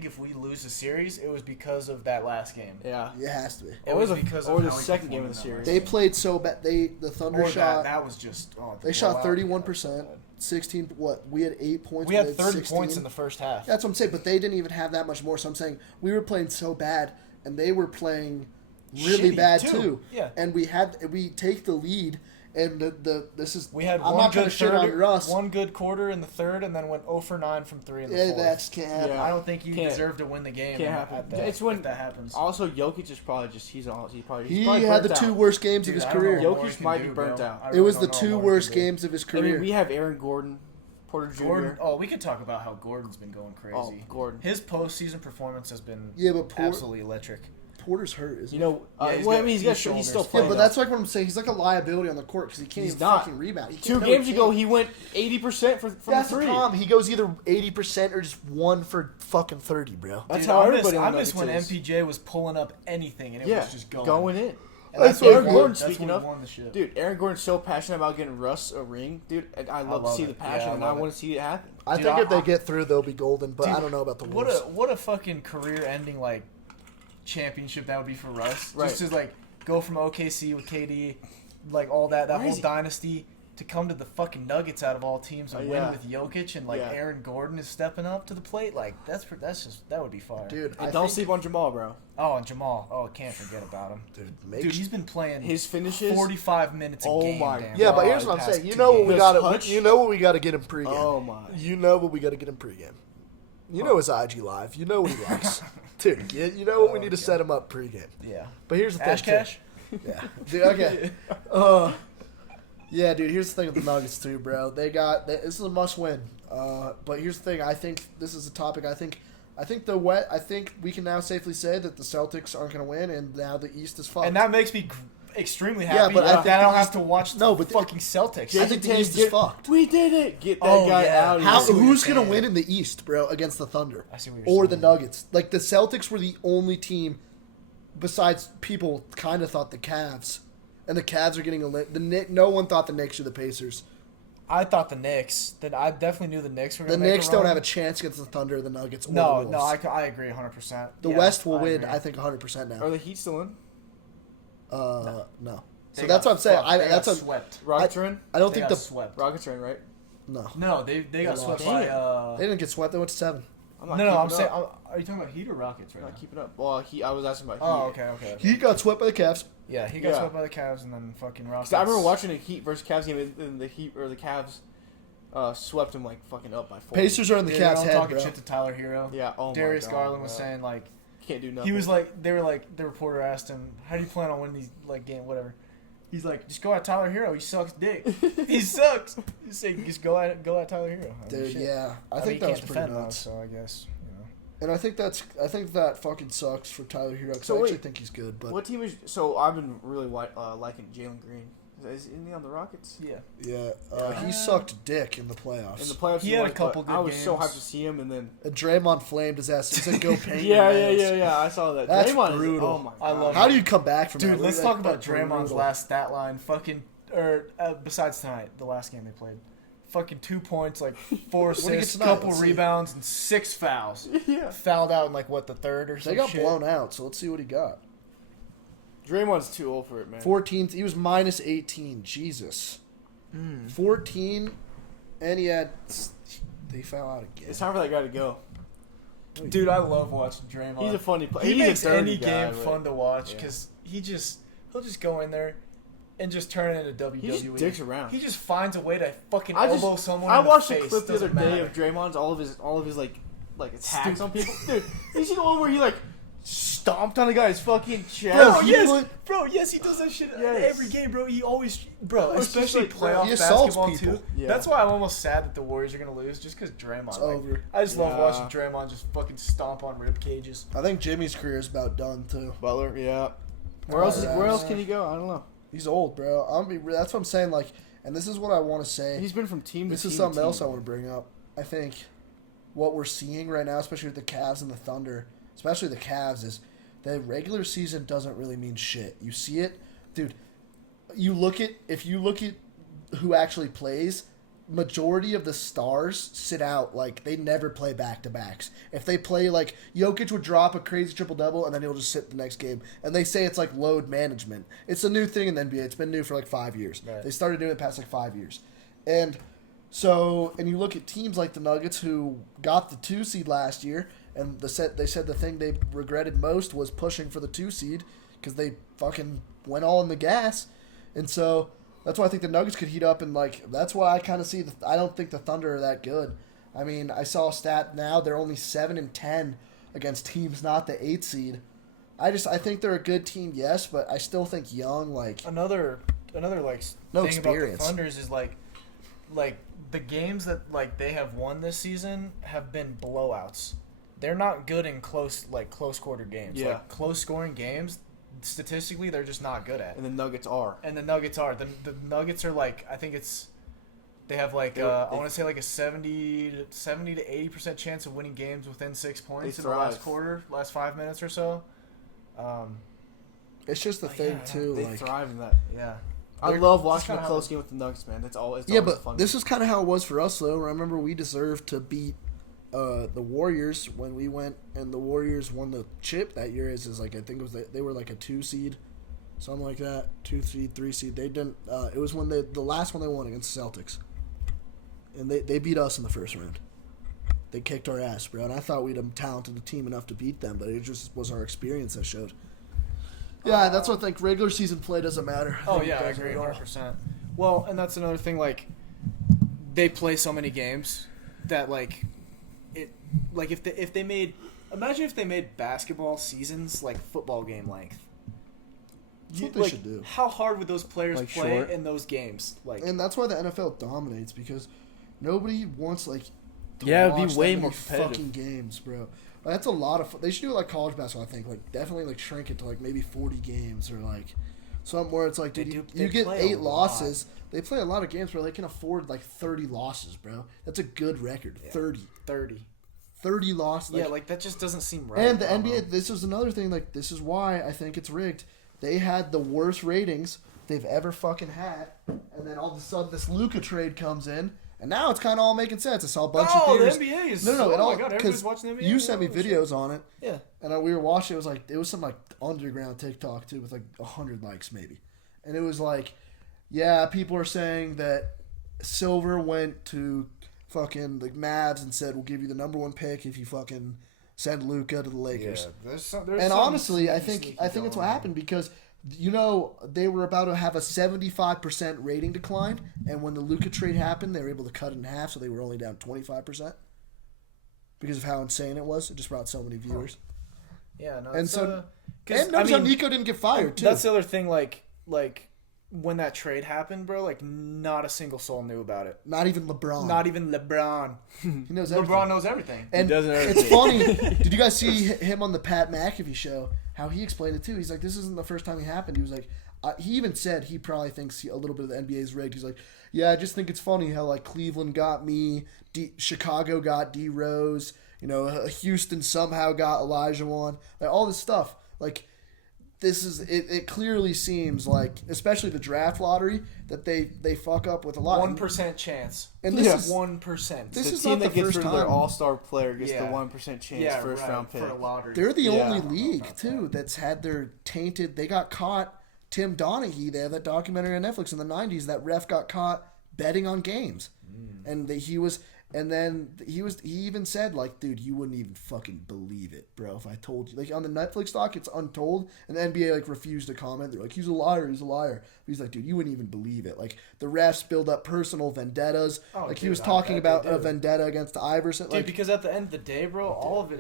if we lose the series, it was because of that last game. Yeah. It has to be. It Or was the- because or of the how we second game performed of the in that series. They last played so bad. The game. Thunder Or shot. that was just the They shot blowout. 31%, 16. What we had 8 points. We had they 30 16. points in the first half. That's what I'm saying. But they didn't even have that much more. So I'm saying we were playing so bad, and they were playing really Shitty, bad too. too. Yeah. And we take the lead, and this is. We had I'm one not trying good to shit third, on Russ. one good quarter in the third, and then went 0 for 9 from 3 in the Yeah, fourth. that's can't happen. Yeah. I don't think you Can't- deserve to win the game. can't at happen. that- It's when- if that happens. Also, Jokic is probably just he's probably He probably had the burnt 2 out. worst games of Dude, his I don't know career. what Jokic more he can might do, be burnt bro. out. I It really was don't the know 2 what he worst can do. games of his I career. mean, we have Aaron Gordon, Porter Jr. Gordon. Oh, we could talk about how Gordon's been going crazy. Oh, Gordon. His postseason performance has been Yeah, but absolutely electric. Porter's hurt, isn't You know, Yeah, he's well, got I mean, two he's still shoulders. he? Yeah, playing. but though. that's like what I'm saying. He's like a liability on the court because he can't He's even not. fucking rebound. He 2 can't- no, games he ago, can't. he went 80% from That's the the three. problem. He goes either 80% or just 1 for fucking 30, bro. That's Dude, how I everybody. miss on the when Nuggets is. MPJ was pulling up anything and it Yeah, was just going. in. And That's that's what what Aaron won- Gordon, that's speaking what of, won the shit. dude, Aaron Gordon's so passionate about getting Russ a ring, dude. And I love to love see it. the passion, Yeah, I and I love want it. to see it happen. I Dude, think if they I- get through, they'll be golden. But Dude, I don't know about the What Wolves. a fucking career-ending like championship that would be for Russ. Right. Just to like go from OKC with KD, like all that Where whole is he? dynasty, to come to the fucking Nuggets out of all teams and win Yeah. with Jokic and like Yeah. Aaron Gordon is stepping up to the plate. Like that would be fire. Dude, And I don't think, sleep on Jamal, bro. Oh, and Jamal. Oh, can't forget about him. Dude, he's been playing His finishes. 45 minutes a Oh game. my damn Yeah, but near here's the what I'm past saying. You 2 know what we games. got touch? to. You know what we got to get him pregame. Oh my. You know what we got to get him pregame. You know his IG live. You know what he likes. Dude, you know what we need to set him up pregame. Yeah. But here's the thing. Ash Cash? Too. Yeah. Dude, okay. Yeah, dude. Here's the thing with the Nuggets too, bro. This is a must win. But here's the thing. I think this is a topic. I think we can now safely say that the Celtics aren't going to win, and now the East is fucked. And that makes me extremely happy. Yeah, but I think that I don't the have East- to watch No, the but fucking Celtics. I think the East is fucked. We did it. Get that Oh, guy yeah. out. of How? I see what Who's you're going to saying. win in the East, bro, against the Thunder? I see what you're Or saying. the Nuggets? Like the Celtics were the only team, besides people kind of thought the Cavs, and the Cavs are getting no one thought the Knicks or the Pacers. I thought the Knicks. That I definitely knew the Knicks were The going to make Knicks a don't run. have a chance against the Thunder, the Nuggets, or the No, Wolves. no, I agree 100%. The Yeah, West will I win, agree. I think, 100% Are now. the Heat still in? No. So They that's got what I'm saying. fucked. They That's got a, swept. Rockets are in. I don't They think got the swept. Rockets are in, right? no. No, they got lost. swept Damn. by. They didn't get swept. They went to 7. I'm No, not no, I'm keeping saying. up. Are you talking about Heat or Rockets right I'm now? not keeping up. Well, I was asking about Oh, Heat. okay. He got swept by the Cavs. Yeah, he got Yeah. swept by the Cavs and then fucking Rockets. 'Cause I remember watching a Heat versus Cavs game, and the Heat or the Cavs swept him like fucking up by 40. Pacers are in the Dude, Cavs' they're all head, talking bro. shit to Tyler Hero. Yeah. Oh Darius my God, Garland was bro. saying like Can't do nothing. he was like they were like the reporter asked him, "How do you plan on winning these like game whatever?" He's like, "Just go at Tyler Hero. He sucks dick. He sucks." He's saying, "Just go at Tyler Hero." I mean, Dude, shit. yeah. I mean, think he that was can't pretty defend though, nuts. so I guess you know. And I think that fucking sucks for Tyler Hero, because So I actually wait, think he's good. But What team is? So I've been really liking Jalen Green. Isn't he on the Rockets? Yeah. yeah, he sucked dick in the playoffs. In the playoffs, He had a was, couple but good I was so games. hyped to see him, and then And Draymond flamed his ass. He said, "Go paint." yeah, your nails." I saw that. That's Draymond is- brutal. oh my God. I love How do you come back from that? Dude, let's That- talk about that's Draymond's brutal. last stat line. Fucking, besides tonight, the last game they played. Fucking 2 points, like 4 What do you get assists, tonight? couple Let's see. rebounds, and 6 fouls. Yeah. Fouled out in like what the third or something. They got blown out, so let's see what he got. Draymond's too old for it, man. 14. He was minus 18. Jesus. 14, and he had. They fell out again. It's time for that guy to go. Dude, I love watching Draymond. He's a funny player. He He's makes a dirty any guy, game but- fun to watch yeah. because he'll just go in there and just turn it into WWE. He just dicks around. He just finds a way to fucking I elbow someone. I in watched the a face. clip the other Doesn't day matter. of Draymond's all of his like attacks Stupid. on people. Dude, you see the one where he like stomped on a guy's fucking chest? Bro, he yes, put- bro, yes, he does that shit Yes. every game, bro. He always, bro, It's just especially like, bro, playoff he assaults basketball people. too. Yeah. That's why I'm almost sad that the Warriors are gonna lose, just because Draymond. It's like, over. I just love Yeah. watching Draymond just fucking stomp on rib cages. I think Jimmy's career is about done too. Butler, yeah. Where Where else can he go? I don't know. He's old, bro. That's what I'm saying. Like, and this is what I want to say. He's been from team to This team. is to something team. else I want to bring up. I think what we're seeing right now, especially with the Cavs and the Thunder, especially the Cavs, is the regular season doesn't really mean shit. You see it, dude. If you look at who actually plays, majority of the stars sit out. Like, they never play back-to-backs. If they play, like, Jokic would drop a crazy triple-double, and then he'll just sit the next game. And they say it's like load management. It's a new thing in the NBA. It's been new for like 5 years. Right. They started doing it past like 5 years. And so, and you look at teams like the Nuggets who got the 2 seed last year, and they said the thing they regretted most was pushing for the 2 seed because they fucking went all in the gas. And so that's why I think the Nuggets could heat up, and like that's why I kind of see I don't think the Thunder are that good. I mean, I saw a stat now they're only 7-10 against teams not the 8 seed. I think they're a good team, yes, but I still think young, like Another like No thing about the experience. Thunders is like the games that like they have won this season have been blowouts. They're not good in close quarter games. Yeah. Like close scoring games, statistically they're just not good at. And the Nuggets are. And the Nuggets are. The Nuggets are like, I think they have like, They- I want to say like a 70 to 80% chance of winning games within 6 points They in the last thrive. quarter, last 5 minutes or so. it's just the Oh, thing yeah, too. They Like thrive in that. Yeah. I love watching a close game with the Nuggets, man. That's always Yeah, always a but fun this game. is kind of how it was for us, though. Remember, we deserved to beat the Warriors when we went, and the Warriors won the chip that year. Is like I think it was they were like a 2 seed, something like that, 2 seed, 3 seed. They didn't. It was when the last one they won against the Celtics, and they beat us in the first round. They kicked our ass, bro. And I thought we'd have talented a team enough to beat them, but it just was our experience that showed. Yeah, that's what I think. Regular season play doesn't matter. Oh think yeah, it I doesn't agree at all. 100%. Well, and that's another thing. Like, they play so many games that like if they made imagine if they made basketball seasons like football game length. That's what they Like, should do. how hard would those players Like play short? in those games? Like, And that's why the NFL dominates, because nobody wants to Yeah, it'd be watch that way many more competitive. fucking games, bro. Like, that's a lot of. They should do it like college basketball. I think definitely shrink it to maybe 40 games or something where it's like, They dude, do- you they get play a 8 losses. They play a lot of games where they can afford 30 losses, bro. That's a good record. Yeah. 30 30. losses. Yeah, that just doesn't seem right. And the I don't NBA, know. this is another thing. This is why I think it's rigged. They had the worst ratings they've ever fucking had, and then all of a sudden this Luka trade comes in, and now it's kind of all making sense. I saw a bunch of Oh, the theories. NBA is No, oh it all my god, everybody's because watching the NBA. you sent me Oh, shit. videos on it, Yeah. and we were watching. It was some underground TikTok too with 100 likes maybe, and it was yeah, people are saying that Silver went to fucking the Mavs and said we'll give you the number 1 pick if you fucking send Luka to the Lakers. Yeah, there's And honestly, I think it's what happened because they were about to have a 75% rating decline, and when the Luka trade happened, they were able to cut it in half, so they were only down 25% because of how insane it was. It just brought so many viewers. Yeah, no. And it's, so- 'cause, And notice how Nico didn't get fired too. That's the other thing. Like when that trade happened, bro. Not a single soul knew about it. Not even LeBron. Not even LeBron. He knows everything. LeBron knows everything. And does know it's everything. funny. Did you guys see him on the Pat McAfee show? How he explained it too. He's like, this isn't the first time it happened. He was like, he even said he probably thinks a little bit of the NBA is rigged. He's like, yeah, I just think it's funny how Cleveland got me, Chicago got D Rose, Houston somehow got Elijah Wan, all this stuff. This is it. It clearly seems especially the draft lottery, that they fuck up with a lot. 1% chance. And this is 1%. This The is team not that the gets first rid of their time. all-star player gets Yeah. the 1% chance Yeah, first right, round pick. for a lottery. They're the Yeah. only league too that's had their tainted. They got caught. Tim Donaghy, they have that documentary on Netflix in the '90s. That ref got caught betting on games, and he even said he wouldn't even fucking believe it, bro, if I told you. On the Netflix doc, it's untold, and the NBA refused to comment. They're like, he's a liar. But he's like, dude, you wouldn't even believe it. The refs build up personal vendettas. Oh, he dude, was I talking bet about they a do. vendetta against Iverson. Dude, because at the end of the day, bro, all of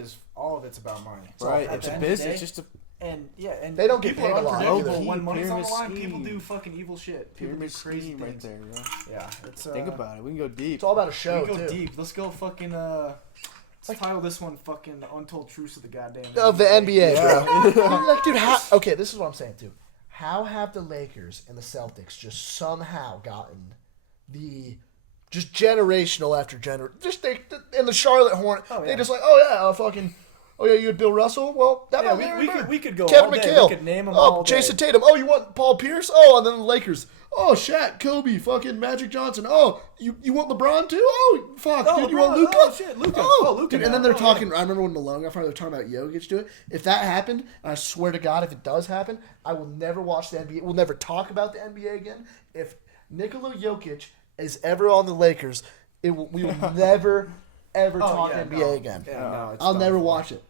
it's about money. So Right, at it's the a end of the business. day- Just a And They don't get people paid are a lot unpredictable. either. When money's on the line, Pyramid people scheme. do fucking evil shit. People do pyramid crazy scheme right things. there, bro. Yeah, it's Think about it. We can go deep. it's all about a We show go too. deep. Let's go fucking let's title this one fucking "The Untold Truths of the Goddamn." Of the NBA, Yeah. bro. Dude, okay, this is what I'm saying too. How have the Lakers and the Celtics just somehow gotten just generational after generation? And the Charlotte Hornet, Oh, yeah. they just you had Bill Russell? Well, that Yeah, might be we Larry could Bird. we could go Kevin all day. McHale. We could name them Oh, all. Jason day. Tatum. Oh, you want Paul Pierce? Oh, and then the Lakers. Oh, Shaq, Kobe, fucking Magic Johnson. Oh, you want LeBron too? Oh, fuck, Oh, dude, you want LeBron. Luka? Oh, shit, Luka. Oh, Luka Dude, and now. then they're Oh, talking. I remember when Malone got fired. They're talking about Jokic do it. If that happened, and I swear to God, if it does happen, I will never watch the NBA. We'll never talk about the NBA again. If Nikola Jokic is ever on the Lakers, we will never ever Oh, talk yeah, NBA no. again. Yeah, no, it's I'll done never for. watch it.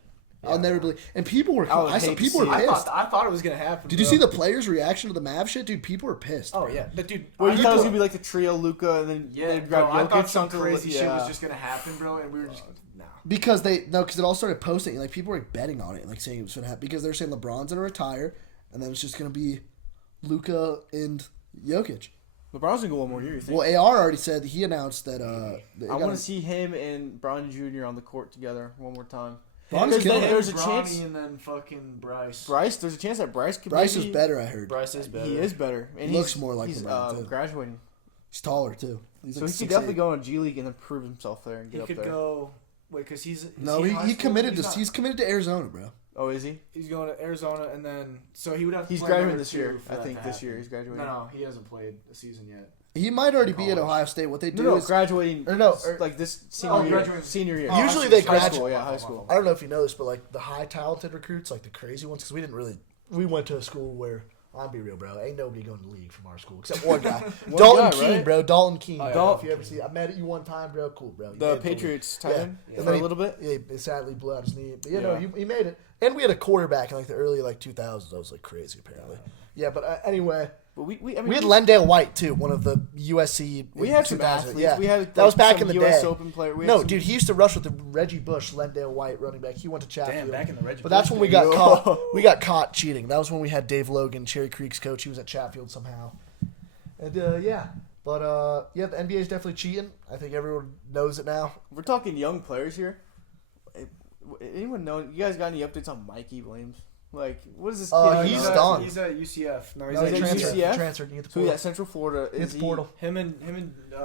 I'll never believe. And people were. I saw hate to people were see it. pissed. I thought it was gonna happen. Did you bro. see the players' reaction to the Mav shit, dude? People were pissed. Oh bro. yeah, but dude. Well, you thought it was thought- gonna be like the trio, Luca, and then Yeah, they'd bro, grab I Jokic. thought some onto crazy the- shit was yeah. just gonna happen, bro, and we were just nah. Because because it all started posting, people were betting on it, saying it was gonna happen because they're saying LeBron's gonna retire, and then it's just gonna be Luka and Jokic. LeBron's gonna go one more year. You think? Well, AR already said he announced that. I want to see him and Bron Jr. on the court together one more time. Bron is Because killing it. there's a Bronny chance. and then fucking Bryce. Bryce, there's a chance that Bryce could. Bryce is maybe, better. I heard Bryce is better. He is better, and Looks he's, more like he's LeBron, too. graduating. He's taller too. He's So like he could 6'8". definitely go on G League and then prove himself there and He get could up there. go. Wait, because he's No, in high he school? committed He's to not- he's committed to Arizona, bro. Oh, is he? He's going to Arizona, and then so he would have. To He's play graduating number this year. 2 for I that think to this year happen. he's graduating. No, he hasn't played a season yet. He might already be at College. Ohio State. What they do No, is graduating. or no, or- like this Oh, senior year. graduating. Senior year. Oh, Usually I they see. high graduate. school. Yeah, high school. I don't know if you know this, but like the high talented recruits, like the crazy ones, because we went to a school where I'll be real, bro. Ain't nobody going to the league from our school except one guy, Dalton guy, Keene, right? bro. Dalton Keene. Oh, yeah, Bro. Dalton If you ever see, I met you one time, bro. Cool, bro. You The made it to Patriots league. tight end Yeah. for a little bit. Yeah, he sadly blew out his knee, but you Yeah. know he made it. And we had a quarterback in like the early like 2000s. That was like crazy, apparently. Yeah, but anyway. But I mean, We had Lendale White too, one of the USC. We in had some 2000. athletes. Yeah, We had that was back some in the US day. Open player. We had No, some- dude, he used to rush with the Reggie Bush, Lendale White running back. He went to Chatfield. Damn, back in the Reggie. But that's Bush when we days. got caught. We got caught cheating. That was when we had Dave Logan, Cherry Creek's coach. He was at Chatfield somehow. And yeah, but yeah, the NBA is definitely cheating. I think everyone knows it now. We're talking young players here. Anyone know? You guys got any updates on Mikey Williams? Like, what is this kid? He's know? done. He's at UCF. No, he's No, at he at transferred. UCF? He transferred. He hit the So yeah, portal. Central Florida. He hit Is the portal. Him and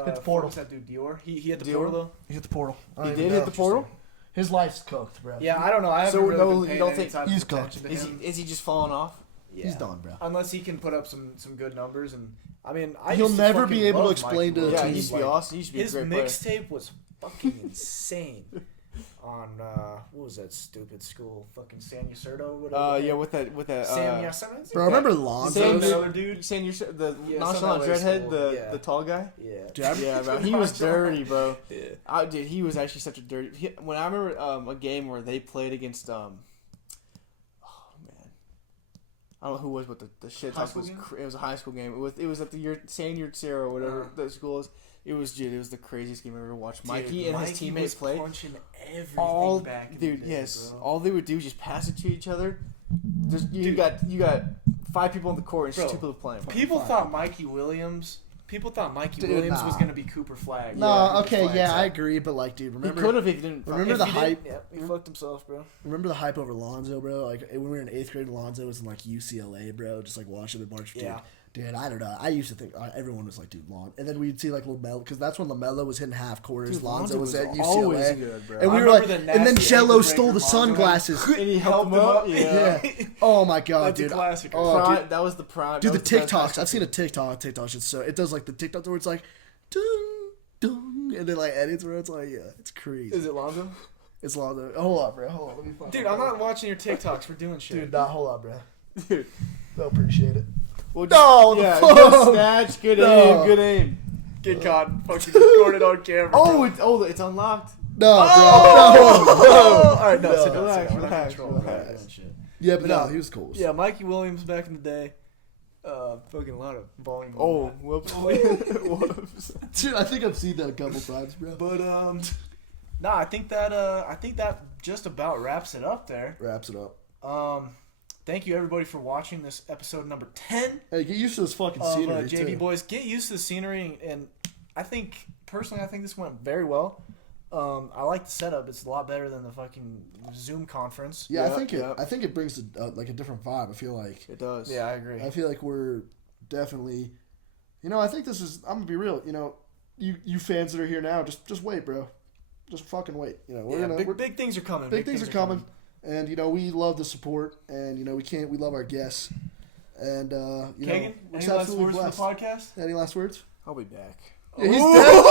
Hit the portal. What's that dude Dior? He hit the Dior? portal though. He hit the portal. I don't He even did know. hit the portal. His life's cooked, bro. Yeah, I don't know. I haven't So, really no, been you paying don't any think type he's of attention to Is him. he just falling off? Yeah. He's done, bro. Unless he can put up some good numbers, and I mean, He'll used to never fucking be able to love explain Mikey to- Yeah, Williams. he used to be Like, awesome. He used to be His a great player. mixtape was fucking insane. On what was that stupid school? Fucking San Ysurdo, whatever. Yeah, with that. Sam Ysurdo. Bro, remember Sam, Lonzo? that other dude? Saying you're the Yeah, nonchalant some LA dreadhead, school, yeah. the tall guy. Yeah. Dude, I Yeah, bro, he was dirty, bro. Yeah. Dude, he was actually such a dirty. When I remember a game where they played against oh man, I don't know who it was, but the shit High talk school was game? it was a high school game. It was at the San Yurtsero or whatever the school is. It was the craziest game I ever watched. Mikey and his teammates play. Punching everything All back in dude, the day, yes, bro. all they would do is just pass it to each other. You got 5 people on the court and just Bro, 2 people playing. People thought Mikey Williams was nah. gonna be Cooper Flag. No, Cooper okay, Flag, yeah, so- I agree, but like, dude, He remember? could have if he didn't. Remember if the he hype? Yeah, he fucked himself, bro. Remember the hype over Lonzo, bro? Like when we were in 8th grade, Lonzo was in like UCLA, bro. Just like watching him march. Yeah. Dude, I don't know. I used to think everyone was like, dude, Lon. And then we'd see like LaMelo, because that's when LaMelo was hitting half quarters. Dude, Lonzo was at always UCLA. good, bro. And we I were like, remember the and then nasty Jello ankle stole breaker the Lonzo had. sunglasses. and he helped him up. Yeah. Oh my god, That's a dude. classic. Oh, Prime- dude. that was the prime. Dude, the that was best TikToks. basketball I've seen a TikTok. It's so it does like the TikTok where it's like, dung, dung, and then like edits where it's like, yeah, it's crazy. Is it Lonzo? It's Lonzo. Hold on, bro. Hold on. Let me find Dude, it. I'm not watching your TikToks. We're doing shit. Dude, nah, hold on, bro. Dude. They'll appreciate it. Well, No, the yeah, phone. good snatch, good No. aim, good aim. Get caught. Fucking recorded on camera. It's unlocked. No, bro. Oh! All right, no, No. sit down, Relax, sit down. We're not relax, controlling that. relax. We're doing shit. Yeah, but No. no, he was cool. Yeah, Mikey Williams back in the day. Fucking a lot of volume. on Oh, that. whoops. Whoops. Dude, I think I've seen that a couple times, bro. But nah, I think that just about wraps it up there. Wraps it up. Thank you everybody for watching this episode number 10 Hey, get used to this fucking of scenery, JV too. Boys. Get used to the scenery, and I think personally, this went very well. I like the setup; it's a lot better than the fucking Zoom conference. Yeah, Yeah, I think it brings like a different vibe. I feel like It does. Yeah, I agree. I feel like we're definitely, I think this is. I'm gonna be real. You fans that are here now, just wait, bro. Just fucking wait. We're gonna big things are coming. big things are coming. And we love the support, and we love our guests, and Kagan, we're any just last absolutely words for the blessed. podcast? Any last words? I'll be back. Yeah, he's dead.